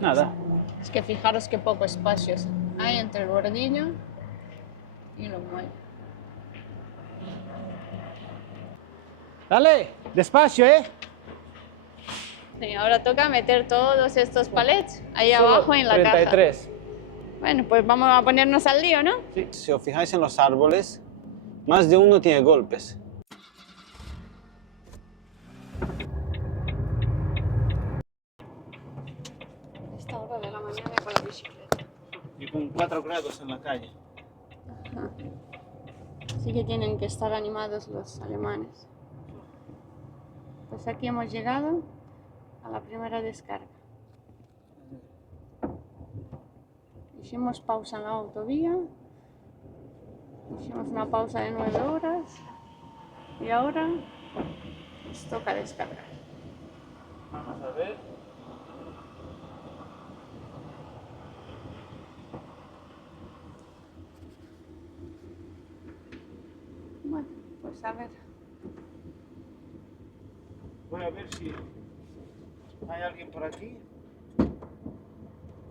Nada. Es que fijaros qué poco espacio hay entre el bordillo y los muelles. Dale, despacio, ¿eh? Sí, ahora toca meter todos estos palets ahí Solo abajo en la 33. caja. Bueno, pues vamos a ponernos al lío, ¿no? Sí. Si os fijáis en los árboles, más de uno tiene golpes. Esta hora de la mañana con la bicicleta. Y con 4 grados en la calle. Ajá. Así que tienen que estar animados los alemanes. Pues aquí hemos llegado a la primera descarga. Hicimos pausa en la autovía. Hicimos una pausa de 9 horas. Y ahora nos toca descargar. Vamos a ver. Bueno, pues a ver. Voy a ver si hay alguien por aquí.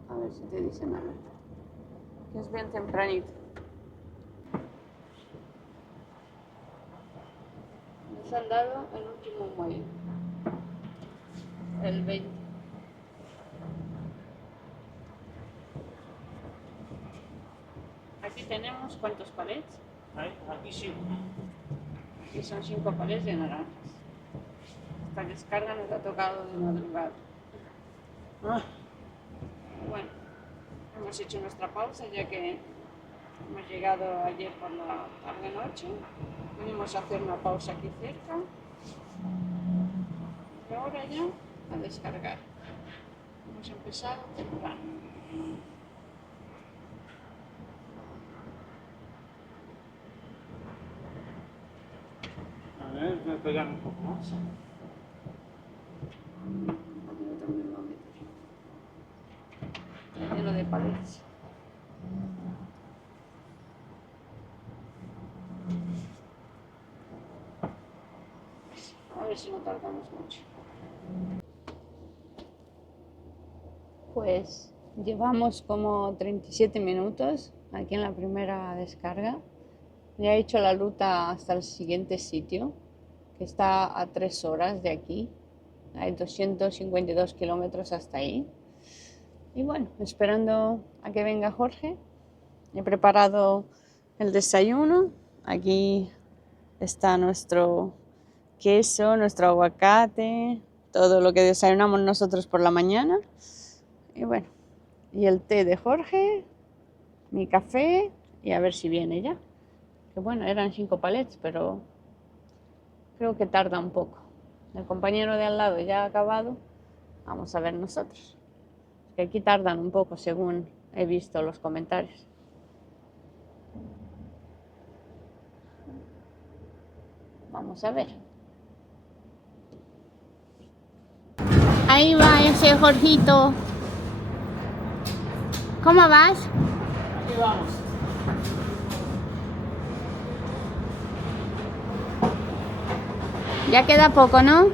A ver si te dicen algo. Que es bien tempranito. Nos han dado el último muelle. El 20. Aquí tenemos ¿cuántos palets? Aquí sí. Aquí son 5 palets de naranjas. Esta descarga nos ha tocado de madrugada. Bueno, hemos hecho nuestra pausa ya que hemos llegado ayer por la tarde-noche. Venimos a hacer una pausa aquí cerca. Y ahora ya a descargar. Hemos empezado temprano. A ver, voy a pegar un poco más. Otro termómetro. Está lleno de palets. A ver si no tardamos mucho. Pues llevamos como 37 minutos aquí en la primera descarga. Ya he hecho la ruta hasta el siguiente sitio, que está a 3 horas de aquí. Hay 252 kilómetros hasta ahí. Y bueno, esperando a que venga Jorge. He preparado el desayuno. Aquí está nuestro queso, nuestro aguacate, todo lo que desayunamos nosotros por la mañana. Y bueno, y el té de Jorge, mi café y a ver si viene ya. Que bueno, eran 5 palets, pero creo que tarda un poco. El compañero de al lado ya ha acabado. Vamos a ver nosotros. Que aquí tardan un poco según he visto los comentarios. Vamos a ver. Ahí va ese Jorgito. ¿Cómo vas? Aquí vamos. Ya queda poco, ¿no?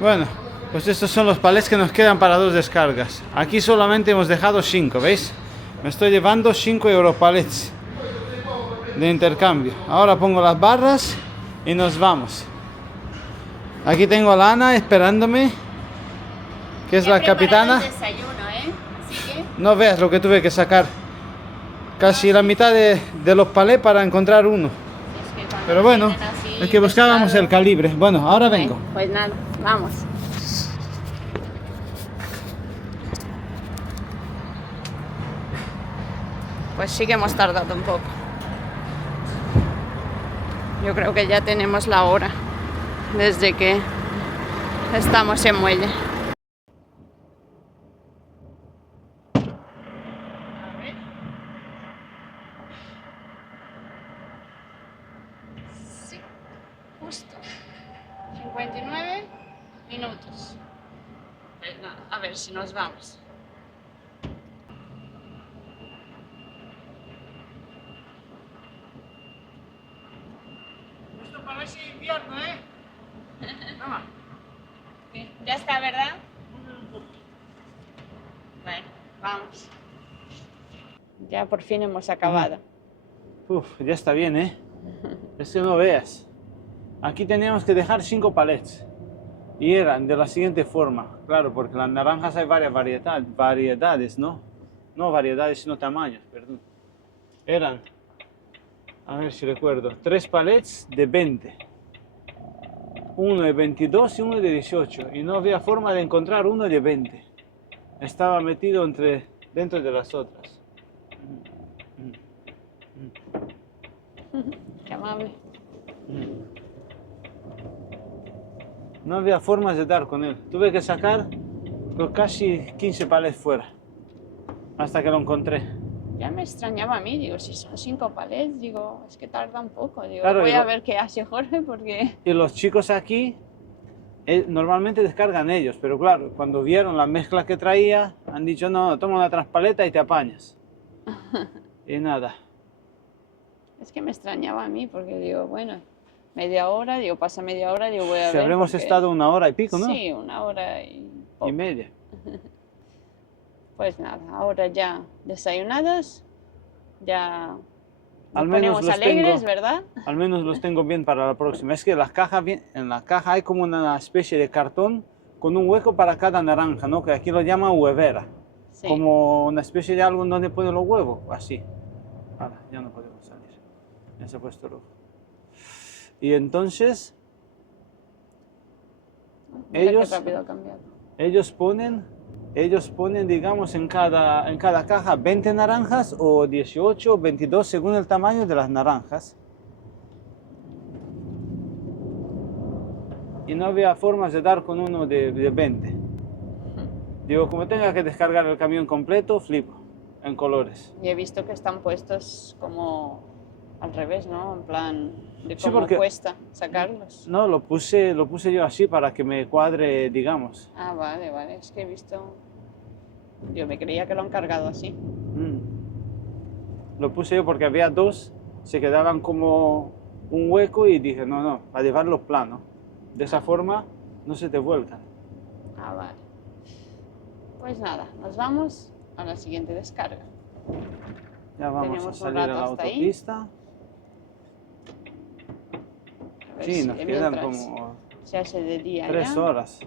Bueno, pues estos son los palets que nos quedan para 2 descargas. Aquí solamente hemos dejado 5, ¿veis? Me estoy llevando 5 europalets de intercambio. Ahora pongo las barras y nos vamos. Aquí tengo a la Ana esperándome, que es la capitana. El desayuno, ¿eh? Así que... No veas lo que tuve que sacar. Casi la mitad de los palets para encontrar uno. Es que Pero bueno, así, es que buscábamos pescado. el calibre. Bueno, ahora vengo. Pues nada, vamos. Pues sí que hemos tardado un poco. Yo creo que ya tenemos la hora desde que estamos en muelle. A ver. 59 minutos. Pues nada, a ver si nos vamos. Esto parece invierno, ¿eh? Toma. Ya está, ¿verdad? Bueno, vamos. Ya por fin hemos acabado. Uf, ya está bien, ¿eh? Es que no veas. Aquí teníamos que dejar 5 palets. Y eran de la siguiente forma. Claro, porque las naranjas hay varias variedades, ¿no? No variedades, sino tamaños, perdón. Eran, a ver si recuerdo, 3 palets de 20. Uno de 22 y uno de 18. Y no había forma de encontrar uno de 20. Estaba metido dentro de las otras. Qué amable. No había formas de dar con él. Tuve que sacar casi 15 palets fuera. Hasta que lo encontré. Ya me extrañaba a mí, digo, si son 5 palets, digo, es que tarda un poco. Digo, Claro, voy a ver qué hace Jorge porque... Y los chicos aquí normalmente descargan ellos, pero claro, cuando vieron la mezcla que traía, han dicho, no, toma una transpaleta y te apañas. Y nada. Es que me extrañaba a mí porque digo, bueno, media hora, digo, pasa media hora, digo, voy a Si ver. habremos porque... estado 1 hora y pico, ¿no? Sí, 1 hora y poco. Y media. Pues nada, ahora ya desayunadas, ya Al nos menos ponemos los alegres, tengo, ¿verdad? al menos los tengo bien para la próxima. Es que en la caja hay como una especie de cartón con un hueco para cada naranja, ¿no? Que aquí lo llaman huevera. Sí. Como una especie de algo en donde ponen los huevos, así. Ahora, ya no podemos salir. Ya se ha puesto rojo. Y entonces, Mira qué rápido ha cambiado. ellos ponen, digamos, en cada caja 20 naranjas o 18 o 22 según el tamaño de las naranjas. Y no había formas de dar con uno de 20. Digo, como tenga que descargar el camión completo, flipo, en colores. Y he visto que están puestos como al revés, ¿no? En plan de Sí, cómo porque- cuesta sacarlos. No, lo puse yo así para que me cuadre, digamos. Ah, vale, vale, es que he visto... Yo me creía que lo han cargado así. Lo puse yo porque había 2, se quedaban como un hueco y dije, no, a llevarlos plano. De esa forma no se te vuelcan. Ah, vale. Pues nada, nos vamos a la siguiente descarga. Ya vamos Tenemos a un salir a rato la hasta ahí. autopista. A ver Sí, si nos de quedan mientras como se hace de día 3 ya. horas.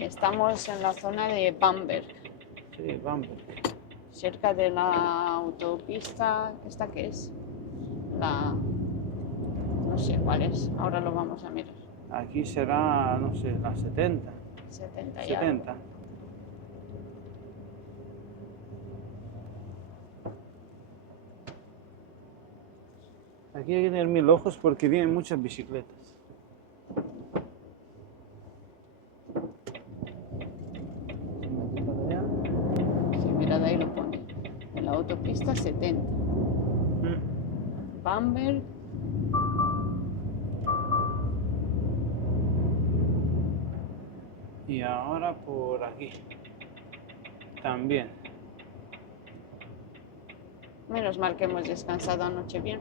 Estamos en la zona de Bamberg, Sí, vamos. cerca de la autopista. ¿Esta qué es? No sé cuál es, ahora lo vamos a mirar. Aquí será, no sé, las 70. 70 y algo. 70. Aquí hay que tener 1000 ojos porque vienen muchas bicicletas. Sí, mira, de ahí lo pone. En la autopista 70. Bamberg. Y ahora por aquí. También. Menos mal que hemos descansado anoche bien.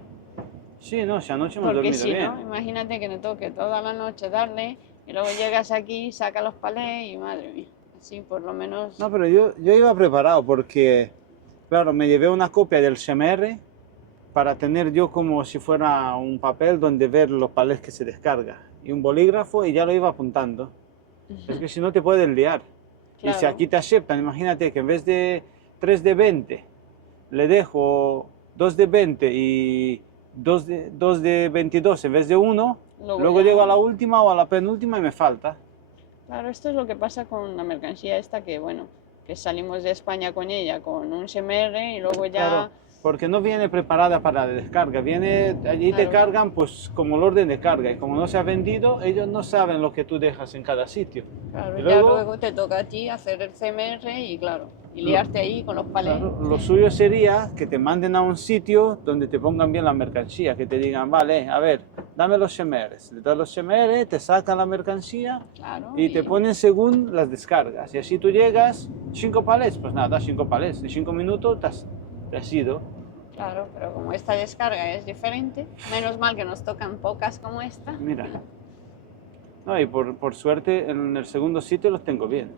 Sí, no, si anoche hemos Porque dormido si bien. no, imagínate que me toque toda la noche darle y luego llegas aquí, saca los palés y madre mía. Así por lo menos. No, pero yo iba preparado porque, claro, me llevé una copia del SMR para tener yo como si fuera un papel donde ver los palés que se descarga y un bolígrafo y ya lo iba apuntando. Es que si no te puedes liar. Y si Claro. aquí te aceptan, imagínate que en vez de 3 de 20 le dejo 2 de 20 y 2 de 22 en vez de 1, luego ya- llego a la última o a la penúltima y me falta. Claro, esto es lo que pasa con la mercancía esta que, bueno, que salimos de España con ella, con un SMR y luego ya... Claro, porque no viene preparada para la descarga, viene, allí te Claro. cargan pues como el orden de carga y como no se ha vendido, ellos no saben lo que tú dejas en cada sitio. Claro, Y ya luego- luego te toca a ti hacer el CMR y claro, y liarte ahí con los palés. Claro, lo suyo sería que te manden a un sitio donde te pongan bien la mercancía, que te digan, vale, a ver, dame los shemeres. Le das los shemeres, te sacan la mercancía Claro. y te ponen según las descargas. Y así tú llegas, 5 palets, pues nada, 5 palets. En 5 minutos te has ido. Claro, pero como esta descarga es diferente, menos mal que nos tocan pocas como esta. Mira. No, y por suerte en el segundo sitio los tengo bien.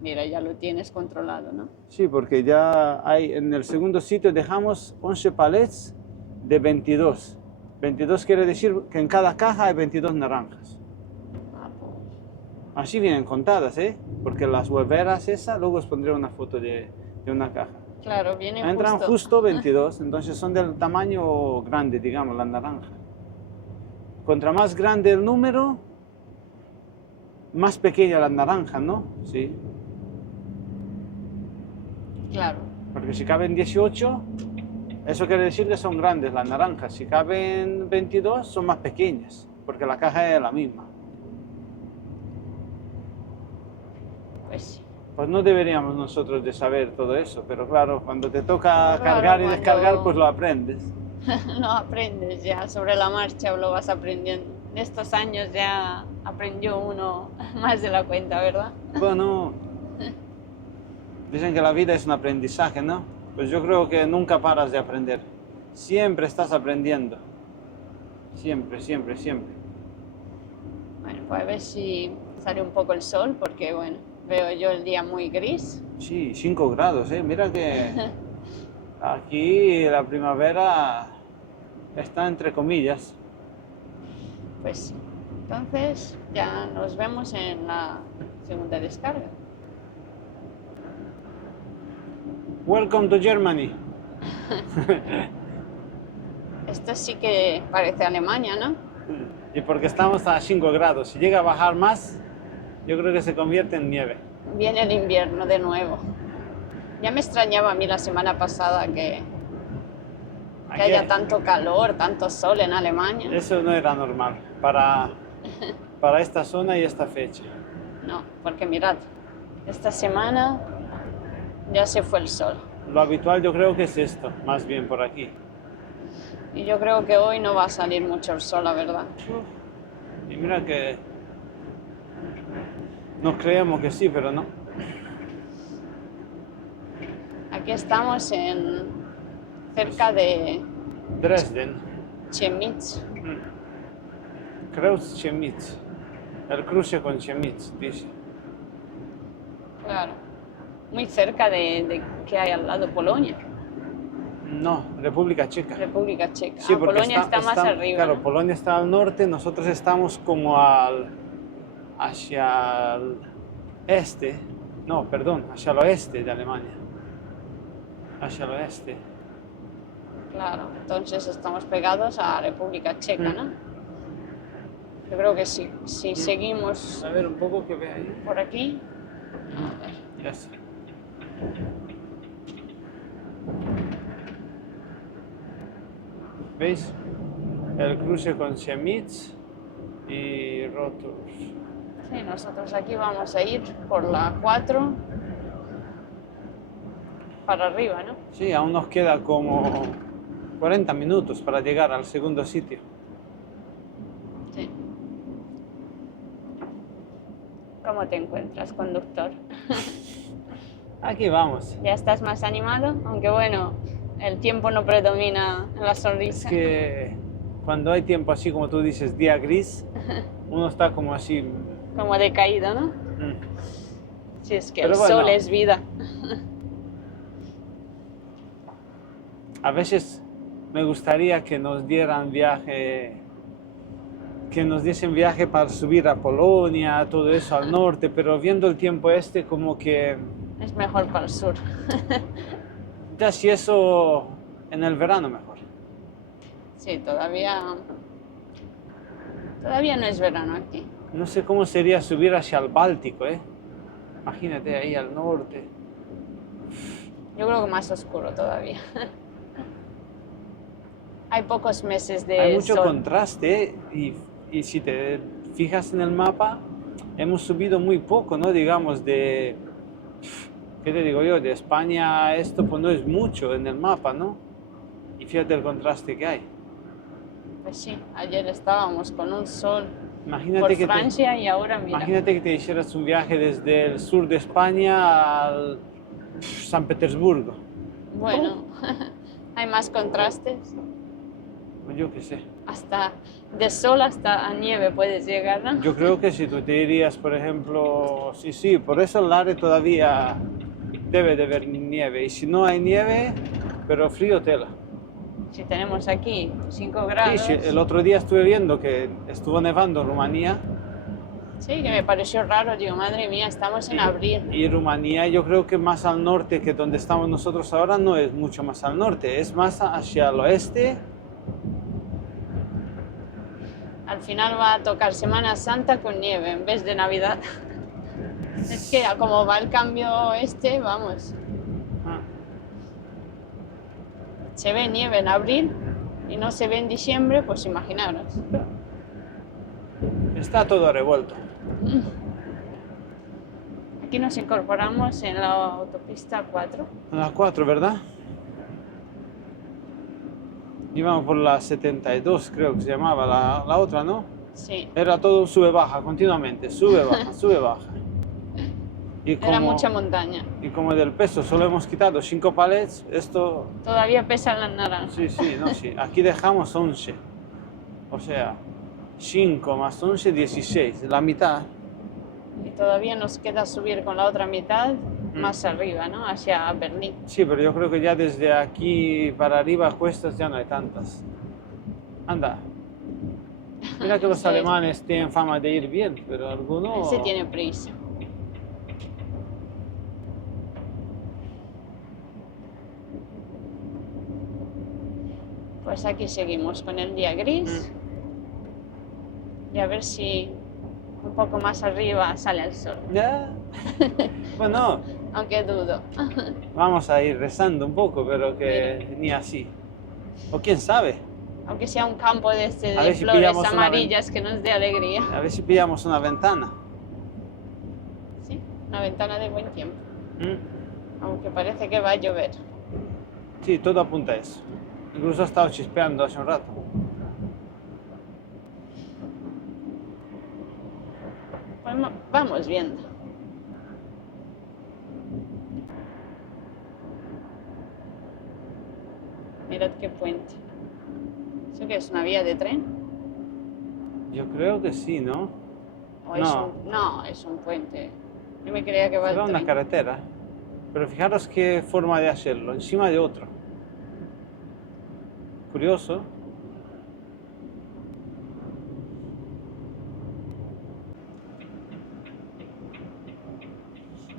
Mira, ya lo tienes controlado, ¿no? Sí, porque ya hay, en el segundo sitio dejamos 11 palets de 22. 22 quiere decir que en cada caja hay 22 naranjas. Ah, pues, Así vienen contadas, ¿eh? Porque las hueveras esas, luego os pondré una foto de una caja. claro, viene Entran justo. justo 22, entonces son del tamaño grande, digamos, la naranja. Contra más grande el número, más pequeña la naranja, ¿no? Sí. Claro, Porque si caben 18, eso quiere decir que son grandes las naranjas. Si caben 22, son más pequeñas, porque la caja es la misma. pues sí. Pues no deberíamos nosotros de saber todo eso, pero claro, cuando te toca Claro, cargar y cuando- descargar, pues lo aprendes. No aprendes ya sobre la marcha o lo vas aprendiendo. En estos años ya aprendió uno más de la cuenta, ¿verdad? Bueno, dicen que la vida es un aprendizaje, ¿no? Pues yo creo que nunca paras de aprender. Siempre estás aprendiendo. Siempre, siempre, siempre. Bueno, pues a ver si sale un poco el sol, porque bueno, veo yo el día muy gris. Sí, 5 grados, ¿eh? Mira que aquí la primavera está entre comillas. Pues sí. Entonces ya nos vemos en la segunda descarga. Welcome to Germany. Esto sí que parece Alemania, ¿no? Y porque estamos a 5 grados. Si llega a bajar más, yo creo que se convierte en nieve. Viene el invierno de nuevo. Ya me extrañaba a mí la semana pasada que Aquí- haya tanto calor, tanto sol en Alemania. Eso no era normal para esta zona y esta fecha. No, porque mirad, esta semana ya se fue el sol. Lo habitual yo creo que es esto, más bien por aquí. Y yo creo que hoy no va a salir mucho el sol, la verdad. Y mira que nos creemos que sí, pero no. Aquí estamos cerca de Dresden, Chemnitz. Kreuz Chemnitz, el cruce con Chemnitz, dice. Claro. Muy cerca de que hay al lado Polonia, No, República Checa. República Checa. Sí, porque Polonia está más arriba. Claro, ¿no? Polonia está al norte, nosotros estamos como hacia el este, no, perdón, hacia el oeste de Alemania. Hacia el oeste. Claro, entonces estamos pegados a República Checa, ¿no? Yo creo que si seguimos A ver, un poco que ve ahí. por aquí, Ya sí. ¿Veis? El cruce con Chemnitz y Rotterdam. sí, nosotros aquí vamos a ir por la 4 para arriba, ¿no? Sí, aún nos queda como 40 minutos para llegar al segundo sitio. Sí. ¿Cómo te encuentras, conductor? Aquí vamos. ¿Ya estás más animado? Aunque bueno, el tiempo no predomina en la Es sonrisa. que cuando hay tiempo así como tú dices, día gris, uno está como así. Como decaído, ¿no? mm. Si es que Pero el bueno. sol es vida. A veces me gustaría que nos dieran viaje, que nos diesen viaje para subir a Polonia, todo eso al norte, pero viendo el tiempo este como que Es mejor para el sur. ya si eso en el verano mejor. Sí, todavía no es verano aquí. No sé cómo sería subir hacia el Báltico, ¿eh? Imagínate ahí al norte. Yo creo que más oscuro todavía. Hay pocos meses de Hay mucho sol. contraste, ¿eh? Y si te fijas en el mapa, hemos subido muy poco, ¿no? Digamos, ¿qué te digo yo? De España a esto pues no es mucho en el mapa, ¿no? Y fíjate el contraste que hay. Pues sí, ayer estábamos con un sol Imagínate por que Francia y ahora mira. imagínate que te hicieras un viaje desde el sur de España al San Petersburgo. Bueno, hay más contrastes. Pues yo qué sé. Hasta de sol hasta a nieve puedes llegar, ¿no? Yo creo que si tú te irías, por ejemplo, sí, por eso el área todavía debe de haber nieve. Y si no hay nieve, pero frío tela. Si tenemos aquí 5 Sí, grados. sí, el otro día estuve viendo que estuvo nevando en Rumanía. Sí, que me pareció raro. Digo, madre mía, estamos en abril. Y Rumanía yo creo que más al norte que donde estamos nosotros ahora no es mucho más al norte, es más hacia el oeste. Al final va a tocar Semana Santa con nieve en vez de Navidad. Es que como va el cambio vamos. Ah, Se ve nieve en abril y no se ve en diciembre, pues imaginaros. está todo revuelto. Aquí nos incorporamos en la autopista 4. A las 4, ¿verdad? Íbamos por la 72, creo que se llamaba la otra, ¿no? Sí, Era todo sube-baja continuamente, sube-baja, sube-baja. Y era mucha montaña. y como del peso solo hemos quitado 5 palets, esto, Todavía pesan las naranjas. sí, no, sí. Aquí dejamos 11. O sea, 5 más 11, 16, la mitad. Y todavía nos queda subir con la otra mitad más arriba, ¿no? Hacia Berlín. Sí, pero yo creo que ya desde aquí para arriba cuestas ya no hay tantas. Anda. Mira que los Sí. alemanes tienen fama de ir bien, pero algunos... Ese tiene prisa. Pues aquí seguimos con el día gris. Y a ver si un poco más arriba sale el sol. Ya. Bueno, Aunque dudo. vamos a ir rezando un poco, pero que ni así. O quién sabe, Aunque sea un campo de A de ver si flores pillamos una amarillas que nos dé alegría. a ver si pillamos una ventana. Sí, una ventana de buen tiempo. ¿Mm? Aunque parece que va a llover. Sí, todo apunta a eso. Incluso ha estado chispeando hace un rato. Pues vamos viendo. Mirad qué puente. ¿Eso qué es? ¿Una vía de tren? Yo creo que sí, ¿no? ¿O es No. no, es un puente. Yo me creía que va Será el una tren. carretera. Pero fijaros qué forma de hacerlo, encima de otro. Curioso.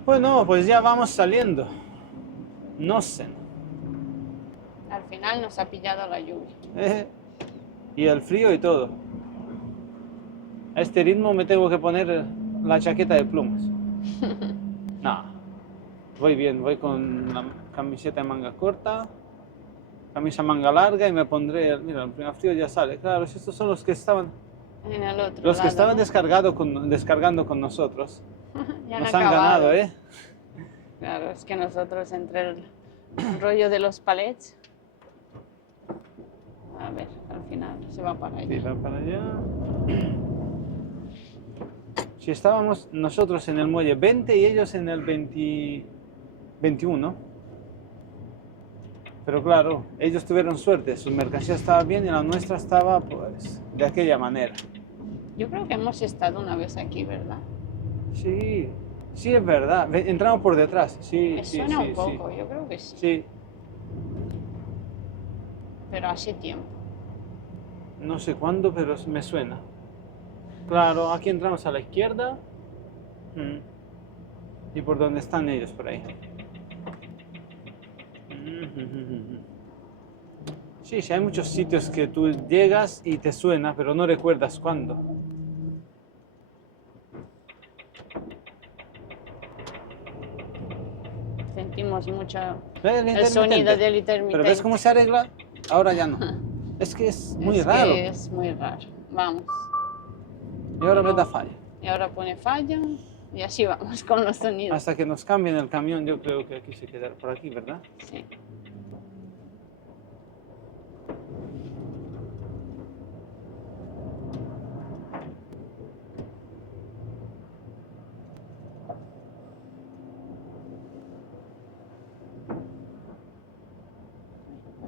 Bueno, pues ya vamos saliendo. No sé. Al final nos ha pillado la lluvia. Y el frío y todo. A este ritmo me tengo que poner la chaqueta de plumas. No, voy bien, voy con la camiseta de manga corta, camisa manga larga y me pondré, mira, el primer frío ya sale. Claro, si estos son los que estaban, En el otro los que lado, estaban ¿no? descargando con nosotros. Ya Nos han han acabado. ganado, ¿eh? Claro, es que nosotros entre el rollo de los palets. A ver, al final se va para allá. Sí, va para allá. Si estábamos nosotros en el muelle 20 y ellos en el 21. Pero claro, ellos tuvieron suerte, su mercancía estaba bien y la nuestra estaba pues de aquella manera. Yo creo que hemos estado una vez aquí, ¿verdad? Sí, sí es verdad. Entramos por detrás. Sí, Me sí, suena sí, un poco, yo creo que sí. sí. Pero hace tiempo. No sé cuándo, pero me suena. Claro, aquí entramos a la izquierda. Y por donde están ellos, por ahí. Sí, sí, hay muchos sitios que tú llegas y te suena, pero no recuerdas cuándo. Sentimos mucho ¿Ves el sonido del intermitente. Pero ¿ves cómo se arregla? Ahora ya no. Es que es muy Es raro. que es muy raro. Vamos. Y ahora me da falla. Y ahora pone fallo y así vamos con los sonidos. Hasta que nos cambien el camión, yo creo que aquí se quedará por aquí, ¿verdad? Sí.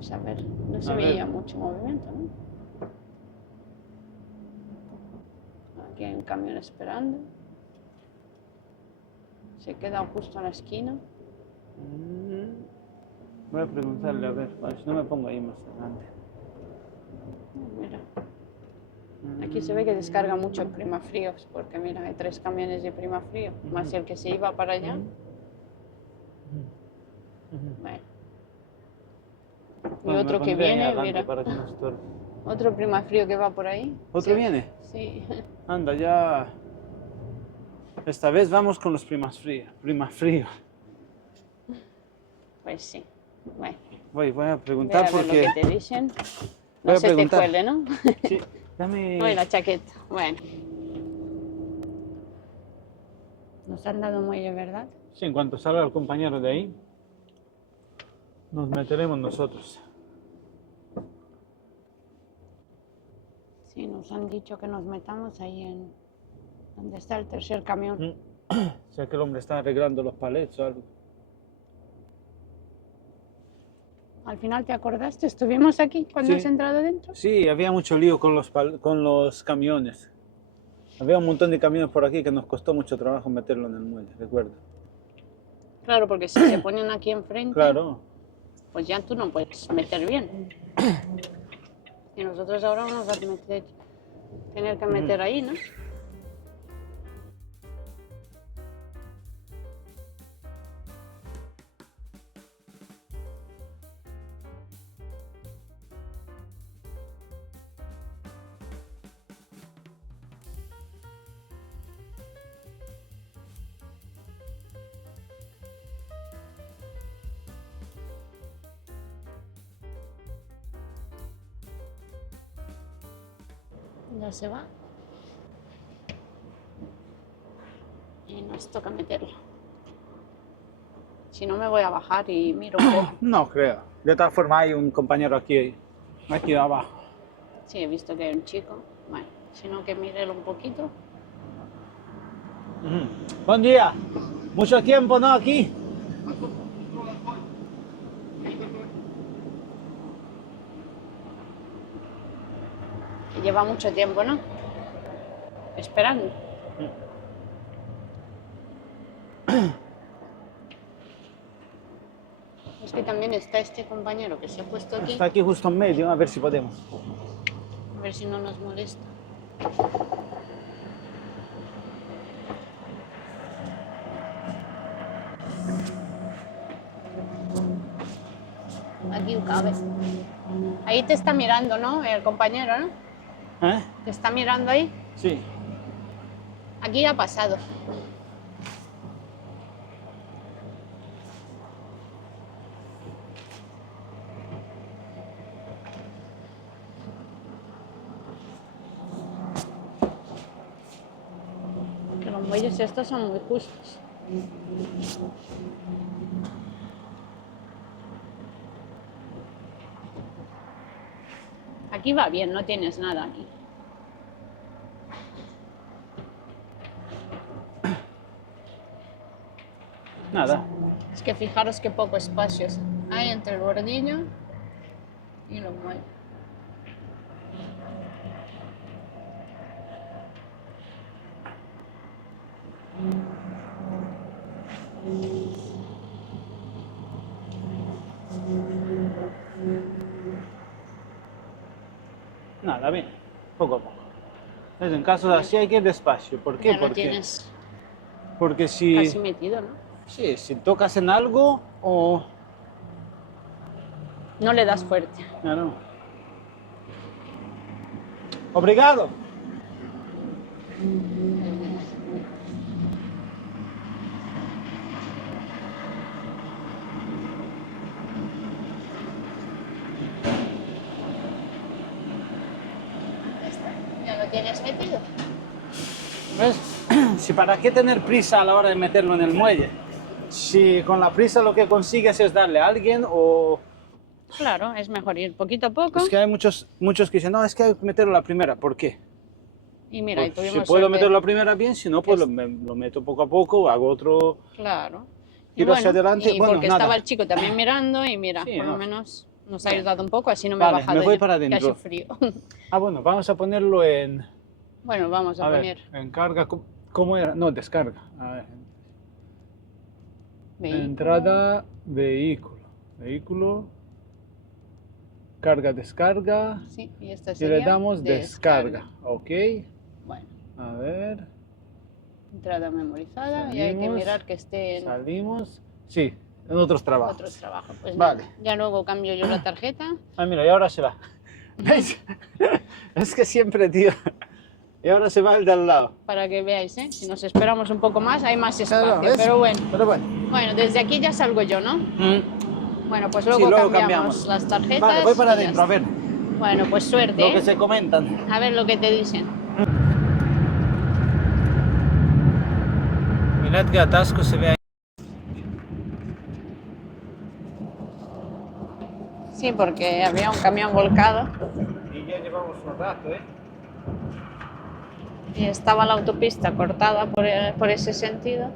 Vamos a ver, no se A ver. veía mucho movimiento, ¿no? Aquí hay un camión esperando. Se ha quedado justo en la esquina. Voy a preguntarle, a ver, si no me pongo ahí más adelante. Mira, aquí se ve que descarga mucho Primafríos, porque mira, hay 3 camiones de Primafrío, más el que se iba para allá. Bueno. Y Bueno, otro me que pondré ahí viene, adelante mira, para que no estorbe. otro Primafrío que va por ahí. ¿Otro Sí. viene? Sí. Anda, ya. Esta vez vamos con los Primafrío. Pues sí. Bueno, Voy a ve preguntar a ver porque. lo que te dicen. Voy No a se te preguntar. cuele, ¿no? Sí, dame. Ay, la chaqueta. Bueno. Nos han dado muelle, ¿verdad? Sí, en cuanto salga el compañero de ahí, nos meteremos nosotros. Sí, nos han dicho que nos metamos ahí en donde está el tercer camión. O sea que el hombre está arreglando los palets o algo. Al final, ¿te acordaste? ¿Estuvimos aquí cuando Sí. has entrado dentro? Sí, había mucho lío con los camiones. Había un montón de camiones por aquí que nos costó mucho trabajo meterlo en el muelle, recuerdo. Claro, porque si se ponen aquí enfrente, Claro. pues ya tú no puedes meter bien. Y nosotros ahora vamos a tener que meter ahí, ¿no? Ya se va. Y nos toca meterlo. Si no, me voy a bajar y miro un poco. No creo. De todas formas hay un compañero aquí abajo. Sí, he visto que hay un chico. Bueno, si no, que mire un poquito. Buen día. Mucho tiempo, ¿no? Aquí. Que lleva mucho tiempo, ¿no? Esperando. Es que también está este compañero que se ha puesto aquí. Está aquí justo en medio, a ver si podemos. A ver si no nos molesta. Aquí cabe. Ahí te está mirando, ¿no? El compañero, ¿no? ¿Eh? Te está mirando ahí. Sí. Aquí ha pasado. Que los muelles estos son muy justos. Aquí va bien, no tienes nada aquí. Nada. Es que fijaros qué poco espacio hay entre el bordillo y los muelles. Nada, bien. Poco a poco. Entonces, en casos así hay que ir despacio. ¿Por qué? Ya lo tienes Porque si... casi metido, ¿no? Sí, si tocas en algo o... No le das fuerte. Claro. Obrigado. Ya lo tienes metido. ¿Ves? Si para qué tener prisa a la hora de meterlo en el muelle. Si con la prisa lo que consigues es darle a alguien o... Claro, es mejor ir poquito a poco. Es que hay muchos que dicen, no, es que hay que meterlo la primera. ¿Por qué? Y mira, y Pues, si tuvimos puedo suerte. meterlo la primera bien, si no, pues lo meto poco a poco, hago otro... Claro. Tiro hacia adelante, y bueno, porque nada. estaba el chico también mirando y mira, Sí, por no. lo menos nos ha ayudado un poco, así no me Vale, he bajado me voy yo, para que adentro. hace frío. Ah, bueno, vamos a ponerlo en... Bueno, vamos a A ver, poner en carga, ¿cómo era? No, descarga. A ver. vehículo. Entrada, vehículo, carga, descarga. Sí, y esta Y sería le damos descarga. Ok. Bueno, A ver. entrada memorizada y hay que Salimos, mirar que esté en Salimos. Sí, en otros trabajos. otros trabajos. Pues Vale. nada, ya luego cambio yo la tarjeta. Ah, mira, y ahora se va. ¿Veis? Es que siempre, tío. Y ahora se va el de al lado. Para que veáis, ¿eh? Si nos esperamos un poco más, hay más espacio, Claro, ¿ves? pero bueno. Pero bueno. Bueno, desde aquí ya salgo yo, ¿no? Bueno, pues luego, Sí, luego cambiamos las tarjetas. Vale, voy para y ya adentro, a ver. está. Bueno, pues suerte, Lo ¿eh? que se comentan. A ver lo que te dicen. Mirad qué atasco se ve ahí. Sí, porque había un camión volcado Y ya llevamos un rato, ¿eh? y estaba la autopista cortada por ese sentido.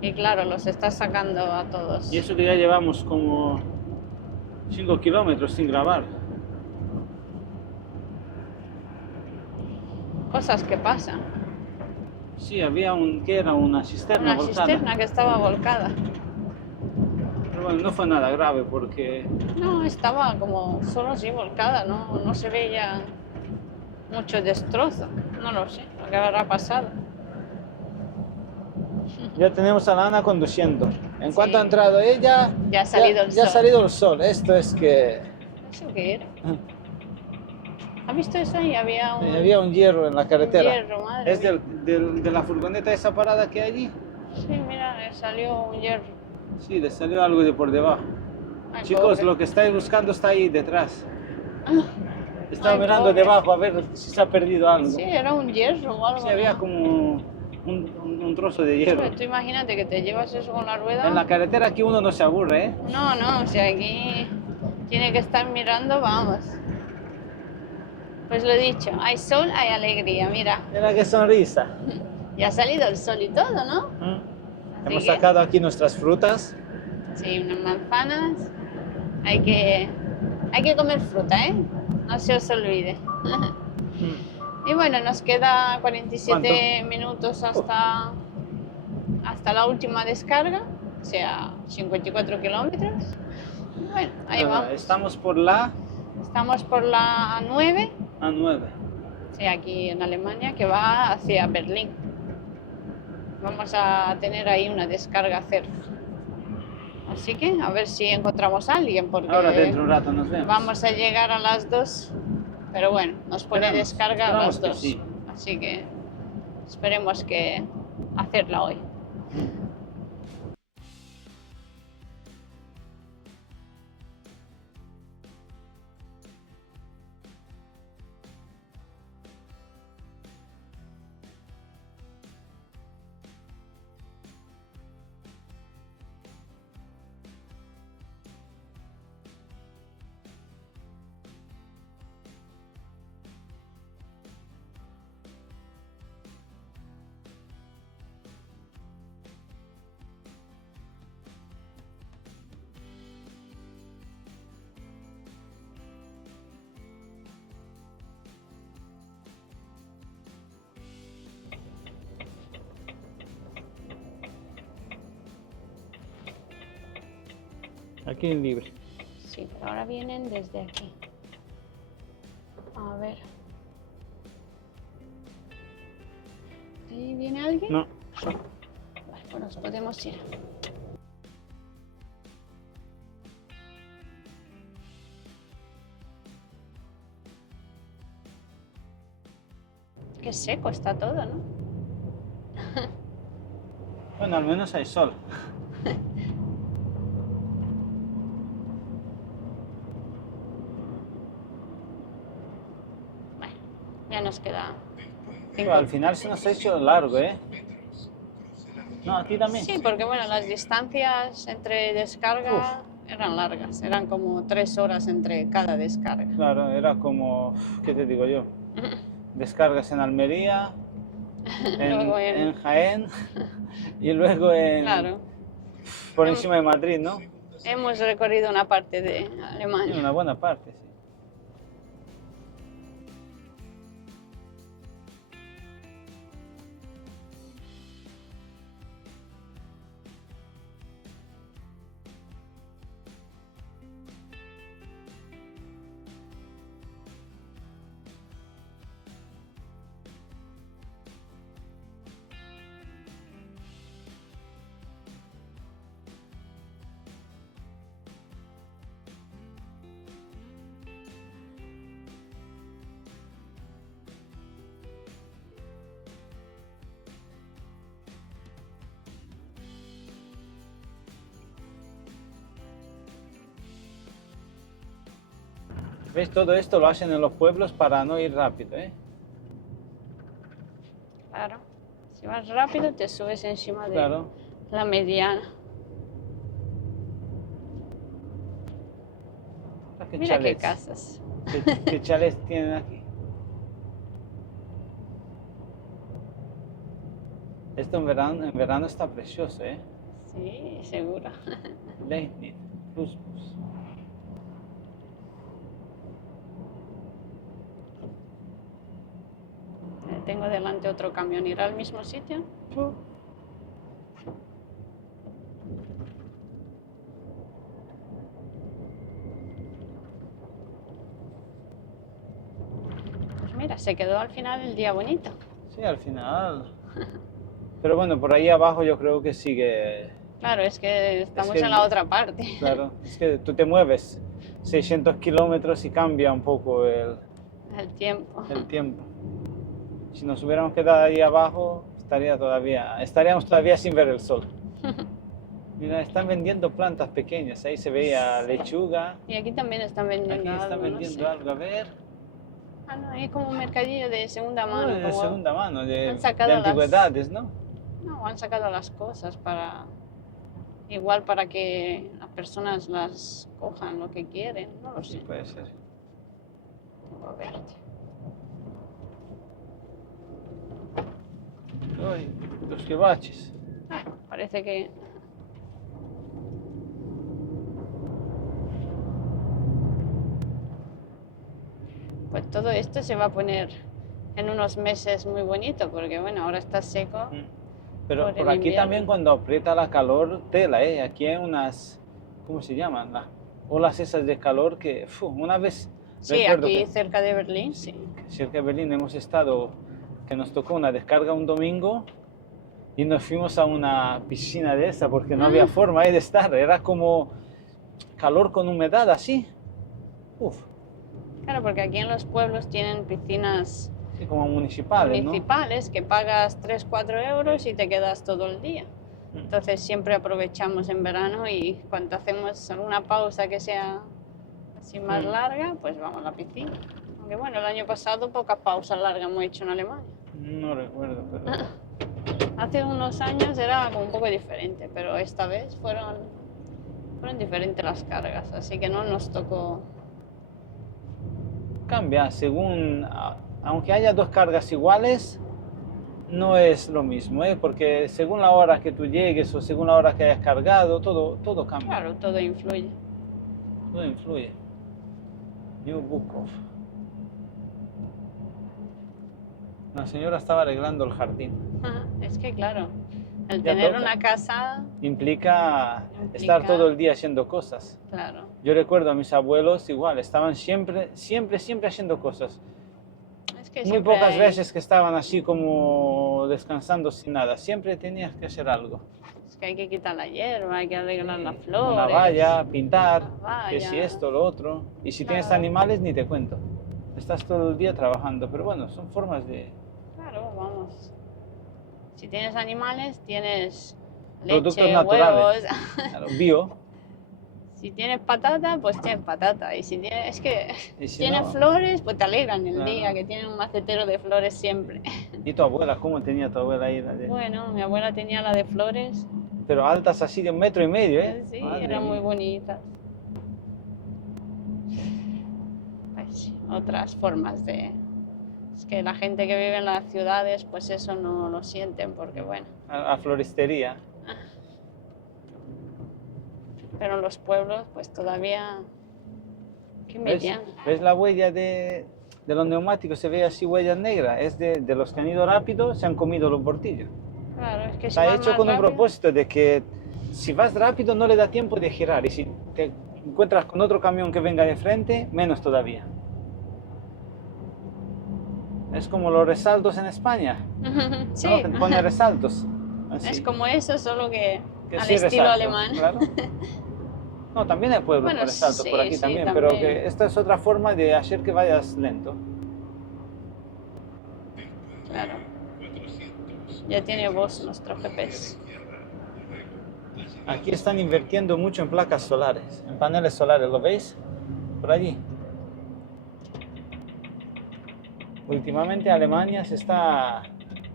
Y claro, los está sacando a todos. Y eso que ya llevamos como 5 kilómetros sin grabar. Cosas que pasan. Sí, había que era una cisterna Una volcada. cisterna que estaba volcada. Pero bueno, no fue nada grave porque... No, estaba como solo así volcada, no se veía mucho destrozo. No lo sé, lo que habrá pasado. Ya tenemos a la Ana conduciendo. En Sí. cuanto ha entrado ella, Ya ha salido el ya ha sol. salido el sol. Esto es que ¿Eso qué era? ¿Has visto eso ahí? Había un había un hierro en la carretera. hierro, madre Es mía. de la furgoneta esa parada que hay allí. Sí, mira, le salió un hierro. Sí, le salió algo de por debajo. Ay, Chicos, pobre. lo que estáis buscando está ahí detrás. Estaba Ay, mirando pobre. debajo a ver si se ha perdido algo. Sí, era un hierro o algo. Sí, había ¿no? como un trozo de hierro. Pero tú imagínate que te llevas eso con la rueda. En la carretera aquí uno no se aburre, ¿eh? No, o sea, aquí tiene que estar mirando, vamos. Pues lo he dicho, hay sol, hay alegría, mira. Mira qué sonrisa. Ya ha salido el sol y todo, ¿no? Hemos que- sacado aquí nuestras frutas. Sí, unas manzanas. Hay que comer fruta, ¿eh? No se os olvide. Y bueno, nos queda 47 minutos hasta la última descarga, o sea, 54 kilómetros. Bueno, ahí vamos. Estamos por la Estamos por la A9, A9. sí, aquí en Alemania, que va hacia Berlín. Vamos a tener ahí una descarga cerca. Así que a ver si encontramos a alguien, porque Ahora dentro de un rato nos vemos. vamos a llegar a las 2, pero bueno, nos pone descarga a las esperamos que 2. sí. Así que esperemos que hacerla hoy. Aquí en libre. Sí, pero ahora vienen desde aquí. A ver. ¿Ahí viene alguien? No. Vale, pues nos podemos ir. Qué seco está todo, ¿no? Bueno, al menos hay sol. Bueno, ya nos queda Pero al final se nos ha hecho largo, ¿eh? No, a ti también. Sí, porque bueno, las distancias entre descarga eran largas, eran como 3 horas entre cada descarga. Claro, era como, ¿qué te digo yo? Descargas en Almería, Luego en Jaén y luego Claro. por encima de Madrid, ¿no? hemos recorrido una parte de Sí, Alemania. una buena parte, sí. ¿Ves? Todo esto lo hacen en los pueblos para no ir rápido, ¿eh? Claro. Si vas rápido te subes encima de Claro. la mediana. ¿Qué Mira qué chalets? casas. ¿Qué chalets tienen aquí? Esto en verano está precioso, ¿eh? Sí, seguro. Leibniz, Flusbus. Tengo delante otro camión. ¿Irá al mismo sitio? Pues mira, se quedó al final el día bonito. Sí, al final. Pero bueno, por ahí abajo yo creo que sigue. Claro, es que estamos que en la otra parte. Claro, es que tú te mueves 600 kilómetros y cambia un poco El tiempo. el tiempo. Si nos hubiéramos quedado ahí abajo, estaríamos todavía sin ver el sol. Mira, están vendiendo plantas pequeñas, ahí se veía Sí. lechuga. Y aquí también están vendiendo Aquí están algo, vendiendo no sé. algo, a ver. Ah, no, hay como un mercadillo de segunda mano. De Como segunda mano, de han sacado antigüedades, ¿no? No, han sacado las cosas igual para que las personas las cojan lo que quieren, no lo Sí, sé. puede ser. A ver. Ay, los que baches. Parece que pues todo esto se va a poner en unos meses muy bonito, porque bueno, ahora está seco. Pero por el aquí invierno. también cuando aprieta la calor, tela, ¿eh? Aquí hay unas, ¿cómo se llaman? Las olas esas de calor que, una vez Sí, recuerdo aquí que cerca de Berlín, sí. cerca de Berlín hemos estado, que nos tocó una descarga un domingo y nos fuimos a una piscina de esa porque no había forma de estar, era como calor con humedad así. Uf, Claro, porque aquí en los pueblos tienen piscinas sí, como municipales, ¿no? municipales que pagas 3-4 euros y te quedas todo el día. Entonces siempre aprovechamos en verano y cuando hacemos alguna pausa que sea así más larga, pues vamos a la piscina. Aunque bueno, el año pasado pocas pausas largas hemos hecho en Alemania. No recuerdo, pero... Hace unos años era como un poco diferente, pero esta vez fueron diferentes las cargas, así que no nos tocó. Cambia según, aunque haya dos cargas iguales, no es lo mismo, ¿eh? Porque según la hora que tú llegues o según la hora que hayas cargado, todo cambia. Claro, todo influye. Todo influye. New Bukov. La señora estaba arreglando el jardín. Es que claro, el Ya tener toca. una casa, Implica estar todo el día haciendo cosas. claro. Yo recuerdo a mis abuelos igual, estaban siempre haciendo cosas. Es que Muy siempre pocas hay- veces que estaban así como descansando sin nada. Siempre tenías que hacer algo. Es que hay que quitar la hierba, hay que arreglar las Sí, flores. una valla, pintar, Una que si valla. esto, lo otro. Y si tienes Claro. animales, ni te cuento. Estás todo el día trabajando, pero bueno, son formas de... Claro, vamos. Si tienes animales, tienes Productos leche, naturales. huevos. Claro, bio. Si tienes patata, pues tienes patata. Y si tienes, es que Y si tienes no, flores, pues te alegran el claro. día, que tienen un macetero de flores siempre. ¿Y tu abuela? ¿Cómo tenía tu abuela ahí? Bueno, mi abuela tenía la de flores. Pero altas así de 1,5 metros, ¿eh? Sí, Madre eran muy mía. bonitas. Pues otras formas de... Es que la gente que vive en las ciudades, pues eso no lo sienten, porque bueno. A floristería. Pero en los pueblos, pues todavía... Qué ¿Ves? mediano. ¿Ves la huella de los neumáticos? Se ve así huella negra. Es de los que han ido rápido, se han comido los bordillos. Claro, es que si Está vas hecho más con un rápido... propósito de que si vas rápido no le da tiempo de girar. Y si te encuentras con otro camión que venga de frente, menos todavía. Es como los resaltos en España. Sí, ¿No? Que pone resaltos. Así. es como eso, solo que Que al sí estilo resalto, alemán. claro. No, también hay pueblos Bueno, con resaltos por sí, aquí sí, también, pero también. que esta es otra forma de hacer que vayas lento. Claro. Ya tiene voz nuestro GPS. Aquí están invirtiendo mucho en placas solares, en paneles solares, ¿lo veis? Por allí. Últimamente Alemania se está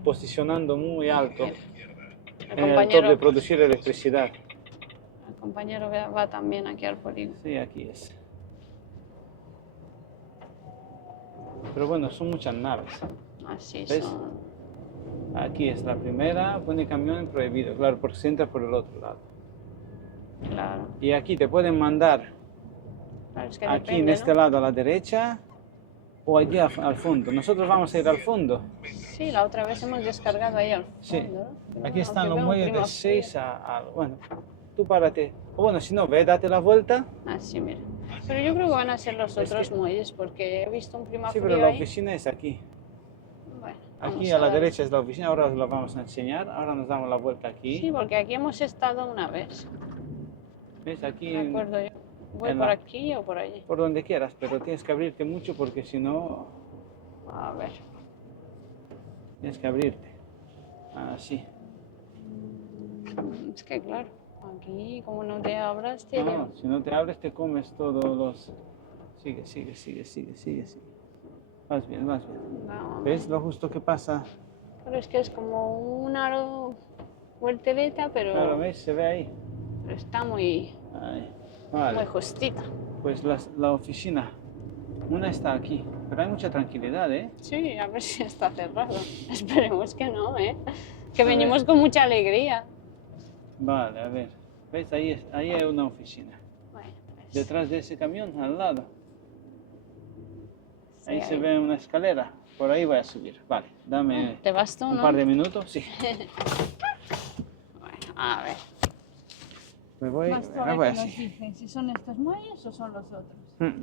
posicionando muy alto El en el top de compañero, producir electricidad. el compañero va también aquí al polígono. Sí, aquí es. Pero bueno, son muchas naves. Así ¿Ves? son. Aquí es la primera, pone camión prohibido, claro, porque se entra por el otro lado. Claro. Y aquí te pueden mandar Claro, es que aquí en depende, este ¿no? lado a la derecha o allí al fondo. Nosotros vamos a ir al fondo. Sí, la otra vez hemos descargado ahí al fondo, Sí. ¿no? Aquí están los Aunque veo un muelles de clima 6 bueno, tú párate. O bueno, si no, ve, date la vuelta. frío. Ah, sí, mira. Pero yo creo que van a ser los Es otros que- muelles porque he visto un clima Sí, frío pero la ahí. oficina es aquí. Bueno, Aquí vamos a la ver. derecha es la oficina, ahora os la vamos a enseñar. Ahora nos damos la vuelta aquí. Sí, porque aquí hemos estado una vez. ¿Ves? Aquí Me acuerdo yo. ¿Voy en por la- aquí o por allí? por donde quieras, pero tienes que abrirte mucho porque si no, A ver. tienes que abrirte. Así. Es que claro, aquí como no te abras, te... No, si no te abres te comes todos los... Sigue, sigue, sigue, sigue, sigue, sigue. Vas bien, vas bien. No, ¿Ves lo justo que pasa? pero es que es como un aro vueltereta, Claro, ¿ves? Se ve ahí. pero está muy, Ahí. muy Vale, justita. pues la oficina. Una está aquí, pero hay mucha tranquilidad, ¿eh? Sí, a ver si está cerrado. Esperemos que no, ¿eh? Que A venimos ver. con mucha alegría. Vale, a ver. ¿Ves? Ahí hay una oficina. Bueno, pues, Detrás de ese camión, al lado. sí, Ahí se ve una escalera. Por ahí voy a subir. Vale, dame ¿Te vas tú, un no? par de minutos. Sí. Bueno, a ver. Me voy, Vas tú me ahora voy que nos así. dices si son estos muelles o son los otros. Mm.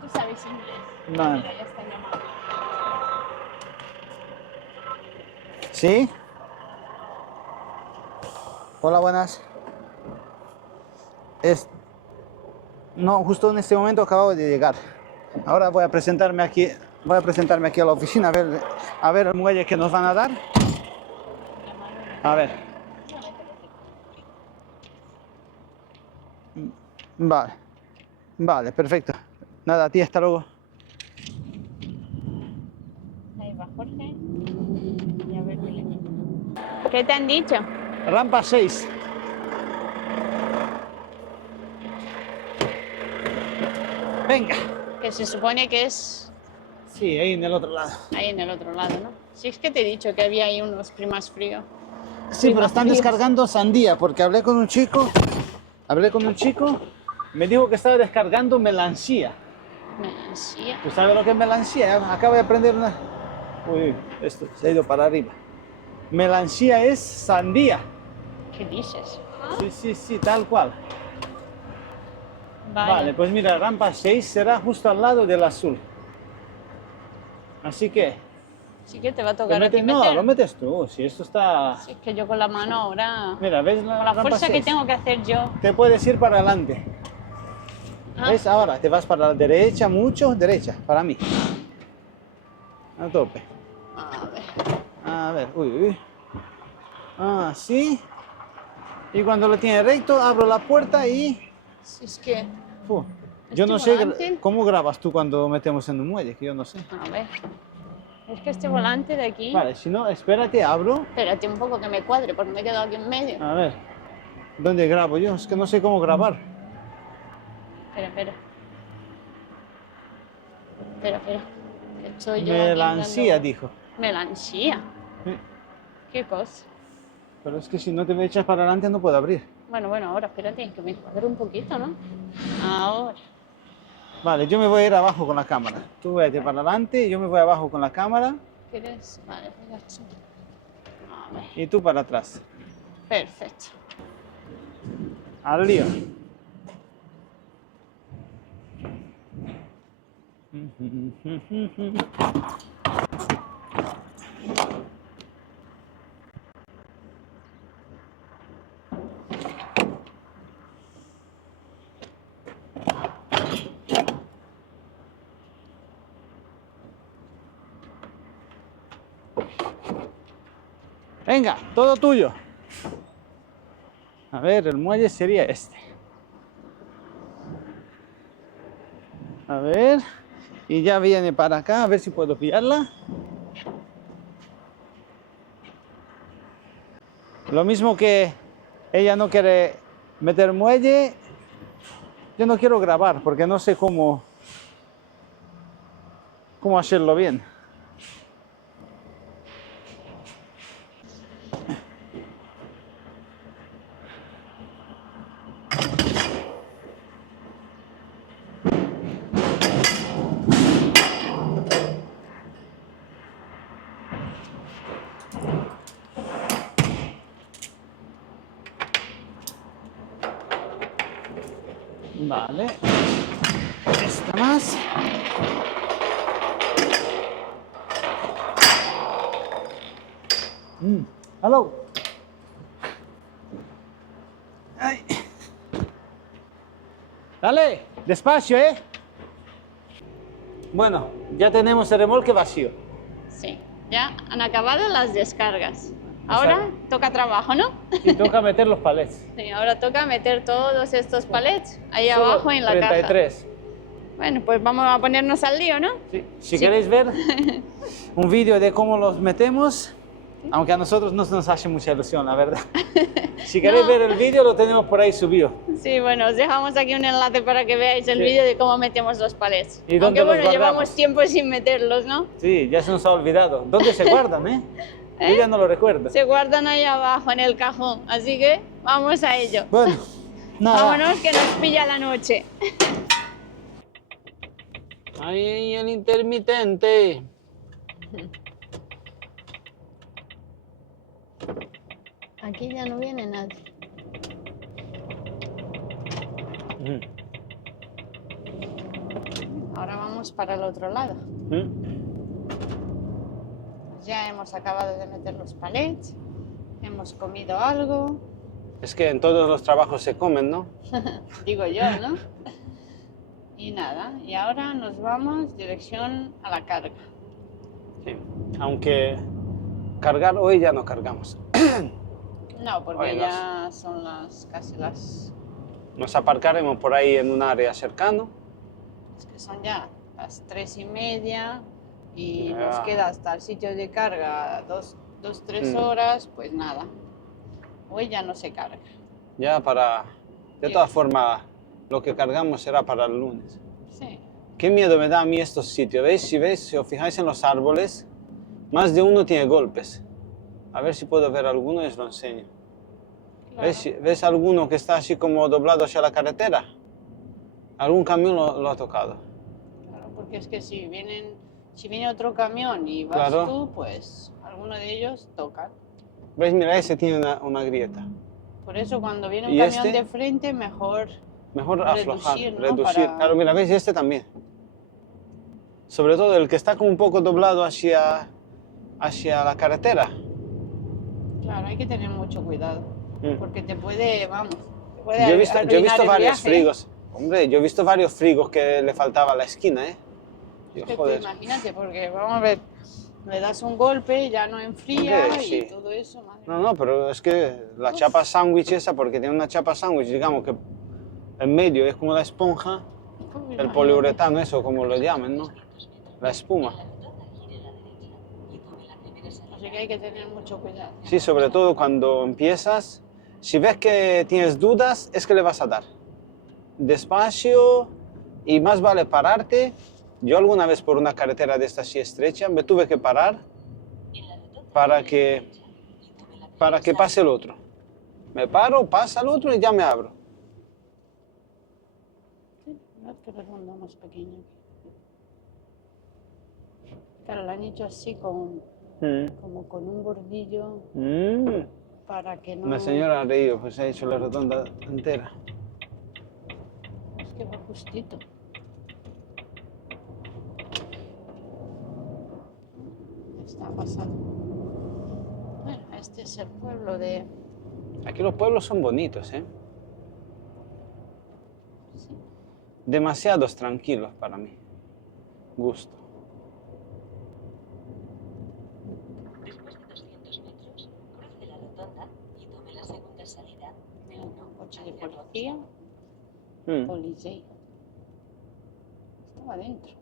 Tú sabes inglés. Vale. Mira, ya está llamando. ¿Sí? Hola, buenas. No, justo en este momento acabo de llegar. Ahora voy a presentarme aquí a la oficina a ver el muelle que nos van a dar. A ver. Vale. Vale, perfecto. Nada, a ti, hasta luego. Ahí va Jorge. Y a ver qué le digo. ¿Qué te han dicho? Rampa 6. Venga. Que se supone que es Sí, ahí en el otro lado. ahí en el otro lado, ¿no? Si es que te he dicho que había ahí unos primas frío. Sí, pero Primas están frías. descargando sandía porque hablé con un chico, me dijo que estaba descargando melancía. Melancía. ¿Tú sabes lo que es melancía? Acabo de aprender una... Uy, esto se ha ido para arriba. Melancía es sandía. ¿Qué dices? Sí, sí, sí, tal cual. Vale. Vale, pues mira, rampa 6 será justo al lado del azul. Así que... Sí que te va a ¿lo tocar a ti metes? No, meter. lo metes tú, si esto está... Sí, es que yo con la mano ahora... Mira, ¿ves Con la la rampa fuerza que 6? tengo que hacer yo. Te puedes ir para adelante. Ah, ¿Ves? Ahora te vas para la derecha, mucho, derecha, para mí. A tope. a ver. A ver, uy, uy. Así. Y cuando lo tiene recto, abro la puerta y... Si es que... Fu. Yo no sé volante. cómo grabas tú cuando metemos en un muelle, que yo no sé. A ver. Es que este volante de aquí... Vale, si no, espérate, abro. Espérate un poco que me cuadre porque me he quedado aquí en medio. A ver, ¿dónde grabo yo? Es que no sé cómo grabar. Espera, espera. Espera, espera. Que estoy yo aquí Melancía, dando- dijo. Melancía. Sí. ¿Qué cosa? Pero es que si no te me echas para adelante no puedo abrir. Bueno, ahora espérate, que me cuadre un poquito, ¿no? Ahora. Vale, yo me voy a ir abajo con la cámara. Tú vete para adelante, yo me voy abajo con la cámara ¿Quieres? Vale, ragazzi. A ver, y tú para atrás. perfecto. Al lío. Venga, todo tuyo. A ver, el muelle sería este. A ver, y ya viene para acá, a ver si puedo pillarla. Lo mismo que ella no quiere meter muelle, yo no quiero grabar porque no sé cómo hacerlo bien. Vale, esta más. Hello. Ay. Dale, despacio, ¿eh? Bueno, ya tenemos el remolque vacío. Sí, ya han acabado las descargas. Ahora toca trabajo, ¿no? Y toca meter los palets. Sí, ahora toca meter todos estos palets ahí Solo abajo en la 33. caja. Bueno, pues vamos a ponernos al lío, ¿no? Sí. Si queréis ver un vídeo de cómo los metemos, aunque a nosotros no nos hace mucha ilusión, la verdad. Si queréis ver el vídeo, lo tenemos por ahí subido. Sí, bueno, os dejamos aquí un enlace para que veáis el vídeo de cómo metemos los palets. ¿Y dónde Aunque los bueno, guardamos? llevamos tiempo sin meterlos, ¿no? Sí, ya se nos ha olvidado. ¿Dónde se guardan, eh? Yo ya no lo recuerdo. Se guardan ahí abajo en el cajón, así que vamos a ello. Bueno, nada. Vámonos que nos pilla la noche. Ahí el intermitente. Aquí ya no viene nadie. Ahora vamos para el otro lado. Ya hemos acabado de meter los palets, hemos comido algo. Es que en todos los trabajos se comen, ¿no? Digo yo, ¿no? Y nada, y ahora nos vamos dirección a la carga. Sí, aunque cargar hoy ya no cargamos. No, porque Hoy ya son casi las... Nos aparcaremos por ahí en un área cercano. Es que son ya las 3:30 y Ya. nos queda hasta el sitio de carga 3 horas, pues nada. Hoy ya no se carga. Ya para... De Sí. todas formas, lo que cargamos será para el lunes. Sí. Qué miedo me da a mí estos sitios. ¿Veis? Si os fijáis en los árboles, más de uno tiene golpes. A ver si puedo ver alguno y os lo enseño. Claro. ¿Ves alguno que está así como doblado hacia la carretera? Algún camión lo ha tocado. Claro, porque es que si viene otro camión y vas Claro. tú, pues alguno de ellos toca. ¿Veis? Mira, ese tiene una grieta. Por eso cuando viene un ¿Y camión este? de frente, mejor Aflojar, reducir, ¿no? reducir. Para- Claro, mira, ¿veis? Este también. Sobre todo el que está como un poco doblado hacia la carretera. Claro, hay que tener mucho cuidado, Mm. porque te puede, vamos, te puede Yo he visto arruinar el varios viaje. frigos. Hombre, yo he visto varios frigos que le faltaba a la esquina, ¿eh? Es Yo, que tú joder. imagínate, porque vamos a ver, le das un golpe, ya no enfría Hombre, y sí. todo eso, madre No, mía. no, pero es que la chapa sándwich esa, porque tiene una chapa sándwich, digamos que en medio es como la esponja, Pues el imagínate. poliuretano, eso como lo llaman, ¿no? La espuma. Así que hay que tener mucho cuidado. Sí, sobre todo cuando empiezas, si ves que tienes dudas, es que le vas a dar. Despacio y más vale pararte. Yo alguna vez por una carretera de esta así estrecha me tuve que parar para que pase el otro. Me paro, pasa el otro y ya me abro. Sí, verdad que es mundo más pequeño. Claro, lo han hecho así como con un bordillo para que no... Una señora ha reído, pues ha hecho la rotonda entera. Es que va justito. Está pasando. Bueno, este es el pueblo de... Aquí los pueblos son bonitos, ¿eh? Sí. Demasiados tranquilos para mí. Gusto. Después de 200 metros, cruce la rotonda y tome la segunda salida de Un 1 coche de hacia policía. Mm. Policía. Estaba dentro.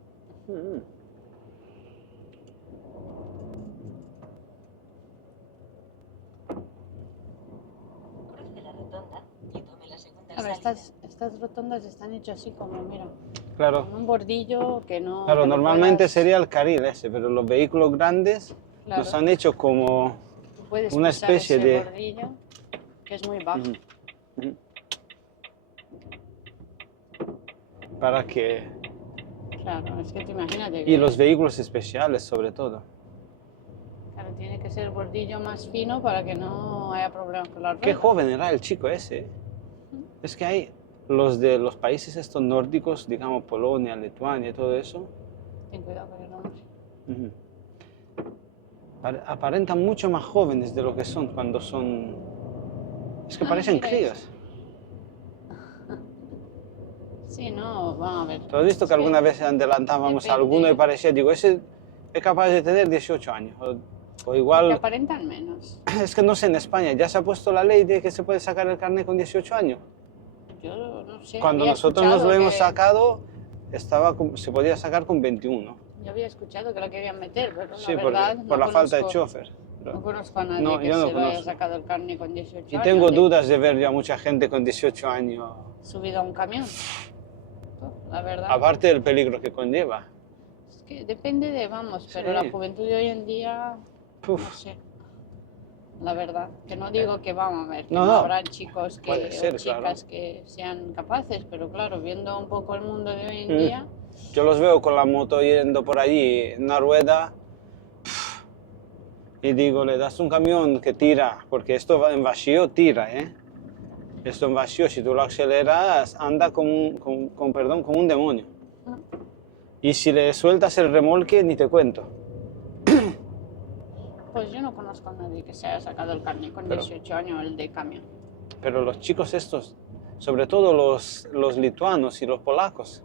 Mm. Cruce la rotonda y tome la segunda Claro, salida. estas rotondas están hechas así como, mira, Claro, con un bordillo que no... claro, que no normalmente puedas- sería el carril ese, pero los vehículos grandes Claro, nos han hecho como tú puedes una pisar especie ese de... bordillo, que es muy bajo. Ujú. Para que... Claro, es que tú imagínate Y que los vehículos especiales sobre todo. claro, tiene que ser el bordillo más fino para que no haya problemas con la rueda. Qué joven era el chico ese. ¿Eh? Es que hay los de los países estos nórdicos, digamos Polonia, Lituania y todo eso, Ten cuidado con el hombre. ujú, aparentan mucho más jóvenes de lo que son cuando son... Es que parecen mira críos. Sí, no, vamos a ver. ¿Tú has visto Es que alguna vez adelantábamos a alguno y depende. parecía, digo, ese es capaz de tener 18 años? O Que igual, aparentan menos. es que no sé, en España ya se ha puesto la ley de que se puede sacar el carnet con 18 años. Yo no sé. Cuando había nosotros nos lo escuchado hemos que- sacado, se podía sacar con 21. Yo había escuchado que lo querían meter, pero Sí, la por, verdad por no la falta de conozco- chofer. No conozco a nadie No, que yo no se lo haya conozco. sacado el carnet con 18 Y años. tengo de- dudas de ver ya mucha gente con 18 años, Subido a un camión. La verdad. aparte del peligro que conlleva. Es que depende de, vamos, pero Sí. la juventud de hoy en día, Uf, no sé. La verdad, que no digo que vamos a ver, que No, no, no. habrán chicos que, Puede ser, o chicas claro. que sean capaces, pero claro, viendo un poco el mundo de hoy en Mm. día, yo los veo con la moto yendo por allí en una rueda y digo, le das un camión que tira, porque esto va en vacío tira, ¿eh? Esto en vacío, si tú lo aceleras, anda con perdón, como un demonio. Y si le sueltas el remolque, ni te cuento. pues yo no conozco a nadie que se haya sacado el carnet con Pero- 18 años el de camión. Pero los chicos estos, sobre todo los lituanos y los polacos,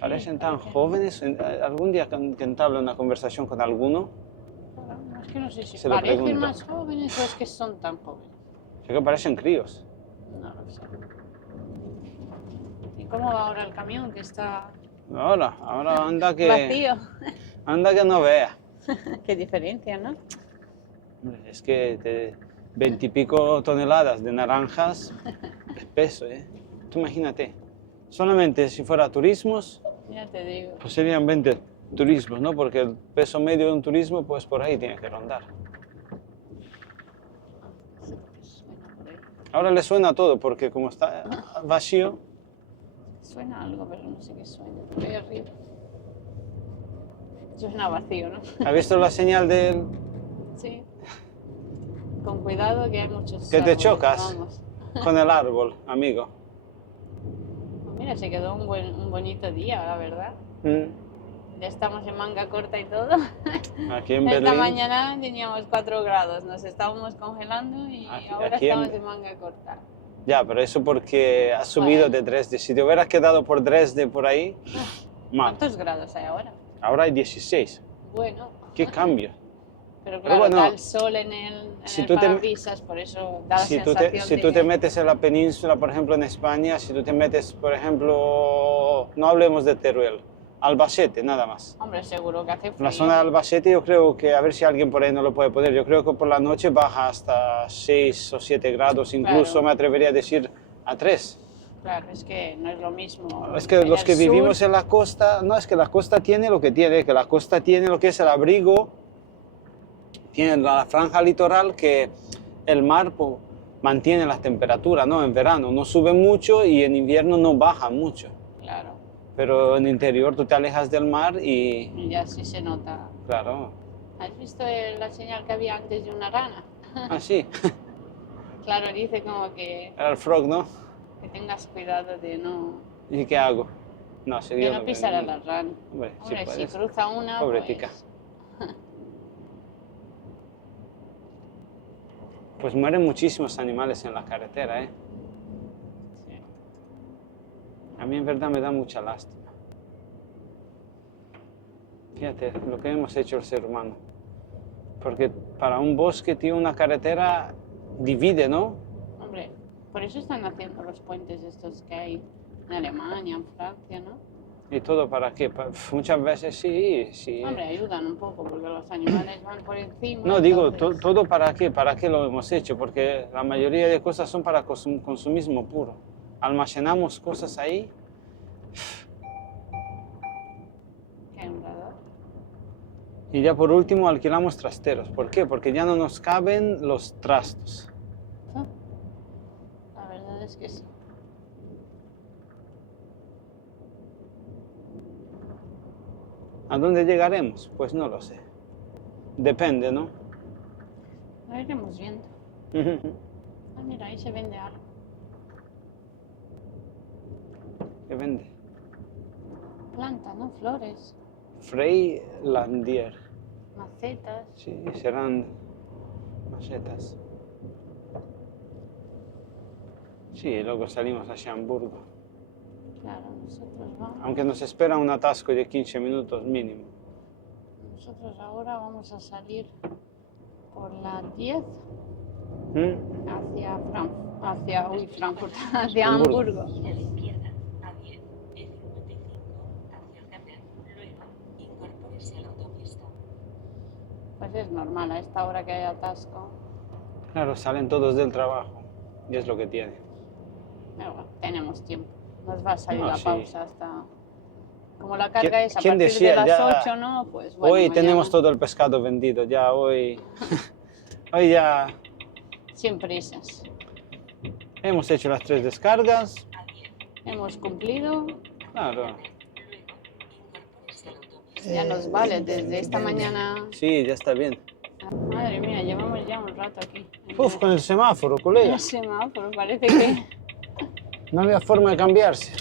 parecen tan parecen- jóvenes. Algún día que entable una conversación con alguno, Claro, no, es que no sé si Se lo parecen pregunto. más jóvenes o es que son tan jóvenes. sé que parecen críos. No lo sé. ¿Y cómo va ahora el camión que está Ahora vacío? anda que no vea. Qué diferencia, ¿no? Hombre, es que 20 y pico toneladas de naranjas es peso, ¿eh? Tú imagínate, solamente si fuera turismos, Ya te digo. pues serían 20 turismos, ¿no? Porque el peso medio de un turismo, pues por ahí tiene que rondar. Suena por ahí. Ahora le suena todo, porque como está vacío, Suena algo, pero no sé qué suena. Por ahí arriba. Suena vacío, ¿no? ¿ha visto la señal del...? Sí. Con cuidado que hay muchos Que te árboles, chocas. vamos. Con el árbol, amigo. Pues mira, se quedó un bonito día, la verdad. Mm. Ya estamos en manga corta y todo. Aquí en Esta Berlín, mañana teníamos 4 grados, nos estábamos congelando y ahora aquí en- estamos en manga corta. ya, pero eso porque has subido Bueno. de Dresde. Si te hubieras quedado por Dresde por ahí, mal. ¿Cuántos grados hay ahora? Ahora hay 16. Bueno, ¿Qué cambio? pero claro, bueno, da el sol en si el tú te- parabrisas, por eso da la Si sensación si de tú te que- metes en la península, por ejemplo en España, si tú te metes, por ejemplo, no hablemos de Teruel, Albacete, nada más. Hombre, seguro que hace En frío. la zona de Albacete yo creo que, a ver si alguien por ahí no lo puede poner, yo creo que por la noche baja hasta 6 o 7 grados, incluso Claro. me atrevería a decir a 3. Claro, es que no es lo mismo. Es que en los el que sur, vivimos en la costa, no, es que la costa tiene lo que tiene, que la costa tiene lo que es el abrigo, tiene la franja litoral que el mar mantiene la temperatura, ¿no? En verano no sube mucho y en invierno no baja mucho. Claro. Pero en el interior tú te alejas del mar y, Y ya sí se nota. claro, ¿Has visto la señal que había antes de una rana? así, Claro, dice como que era el frog, ¿no? tengas cuidado de no, ¿Y qué hago? No, si de yo no no pisar a veo. la rana. Hombre, si Hombre, si puedes. cruza una, Pobre pues... tica. Pues mueren muchísimos animales en la carretera, ¿eh? Sí. A mí en verdad me da mucha lástima. Fíjate lo que hemos hecho el ser humano. Porque para un bosque, tío, una carretera divide, ¿no? Hombre, por eso están haciendo los puentes estos que hay en Alemania, en Francia, ¿no? ¿Y todo para qué? Muchas veces sí, sí. Hombre, ayudan un poco porque los animales van por encima. No, digo, entonces- todo para qué, para qué lo hemos hecho, porque la mayoría de cosas son para consumismo puro. Almacenamos cosas ahí. Qué honrado. Y ya por último alquilamos trasteros. ¿Por qué? Porque ya no nos caben los trastos. Ah, la verdad es que sí. ¿A dónde llegaremos? Pues no lo sé. Depende, ¿no? Lo iremos viendo. Ah, mira, ahí se vende algo. ¿Qué vende? Planta, ¿no? Flores, Freilandier. macetas. Sí, serán macetas. Sí, y luego salimos hacia Hamburgo. Claro, nosotros vamos. Aunque nos espera un atasco de 15 minutos mínimo. Nosotros ahora vamos a salir por la 10 ¿Mm? hacia Frankfurt, hacia Hamburgo. Hamburgo. Gire a la izquierda a 10, E55 hacia el canal, luego incorpórese a la autopista. Pues es normal a esta hora que hay atasco. Claro, salen todos del trabajo. Y es lo que tiene. Pero bueno, tenemos tiempo. Nos va a salir No, la sí. pausa hasta... Como la carga es a ¿Quién partir decía? de las Ya 8, ¿no? Pues bueno, hoy mañana tenemos todo el pescado vendido. Ya hoy... hoy ya sin prisas. hemos hecho las 3 descargas. A 10, Hemos cumplido, Claro. luego incorpórese a la autopista. ya nos vale desde esta mañana. Sí, ya está bien. Madre mía, llevamos ya un rato aquí. Uf, con el semáforo, El colega. semáforo, parece que... No había forma de cambiarse.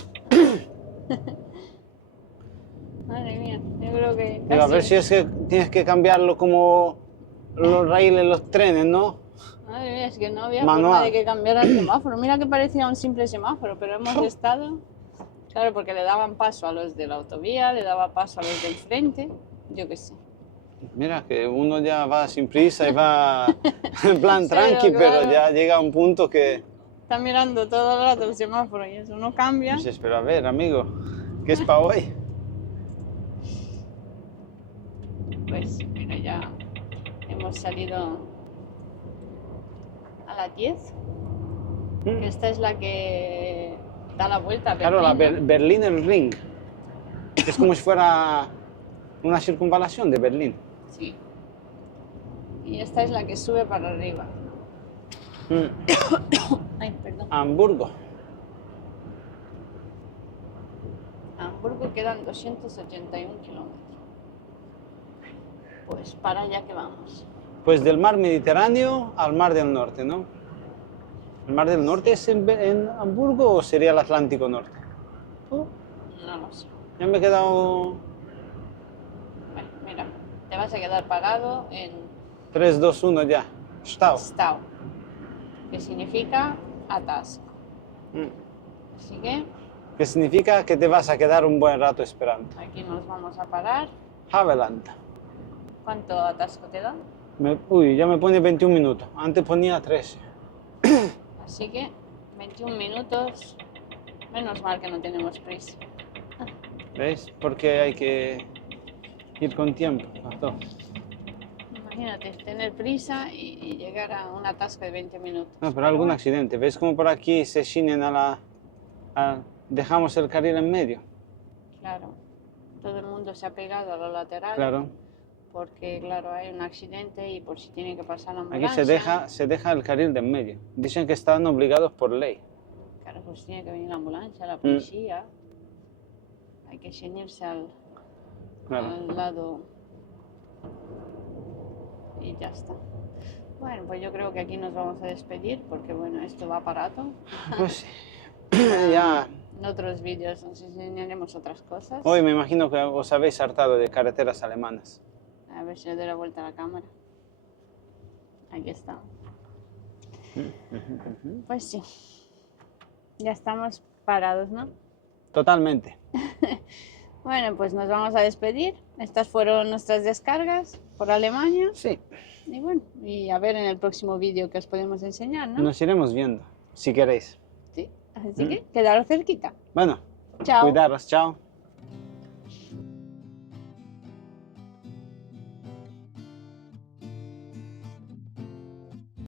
Madre mía, yo creo que Digo, a ver si es que tienes que cambiarlo como los raíles, los trenes, ¿no? Madre mía, es que no había Manual. forma de que cambiara el semáforo. Mira que parecía un simple semáforo, pero hemos estado... Claro, porque le daban paso a los de la autovía, le daba paso a los del frente, yo qué sé. Mira, que uno ya va sin prisa y va en plan Sí, tranqui, claro. pero ya llega a un punto que Está mirando todo el rato el semáforo y eso no cambia. dices, pero a ver, amigo, ¿qué es para hoy? Pues mira, ya hemos salido a las 10, que esta es la que da la vuelta a Claro, la Berlín, ¿no? Berliner Ring. Es como si fuera una circunvalación de Berlín. Sí. Y esta es la que sube para arriba. Ay, perdón. Hamburgo. A Hamburgo quedan 281 kilómetros. Pues para allá que vamos. Pues del mar Mediterráneo al mar del Norte, ¿no? ¿El mar del Norte es en Hamburgo o sería el Atlántico Norte? No lo sé. Ya me he quedado Bueno, mira, te vas a quedar pagado en 3, 2, 1 ya. Stau. Stau, que significa atasco. Mm. Así que Que significa que te vas a quedar un buen rato esperando. aquí nos vamos a parar. Haveland. ¿Cuánto atasco te da? Uy, ya me pone 21 minutos. Antes ponía 13. Así que 21 minutos. Menos mal que no tenemos prisa. ¿Veis? Porque hay que ir con tiempo. Pastor. Imagínate, tener prisa y llegar a un atasco de 20 minutos. No, pero algún bueno, accidente. ¿Ves cómo por aquí se chinen dejamos el carril en medio? Claro, todo el mundo se ha pegado a lo lateral Claro. porque claro, hay un accidente y por si tiene que pasar la Aquí ambulancia. se deja el carril de en medio. Dicen que están obligados por ley. Claro, pues tiene que venir la ambulancia, la policía. Hay que ceñirse Claro. al lado y ya está. Bueno, pues yo creo que aquí nos vamos a despedir porque bueno, esto va para rato. Pues ya. En otros vídeos nos enseñaremos otras cosas. Hoy me imagino que os habéis hartado de carreteras alemanas. A ver si le doy la vuelta a la cámara. Aquí está. Pues sí. Ya estamos parados, ¿no? Totalmente. Bueno, pues nos vamos a despedir. Estas fueron nuestras descargas por Alemania. Sí. Y bueno, y a ver en el próximo vídeo que os podemos enseñar, ¿no? Nos iremos viendo, si queréis. Sí. Así que quedaros cerquita. Bueno, Chao. cuidaros, chao.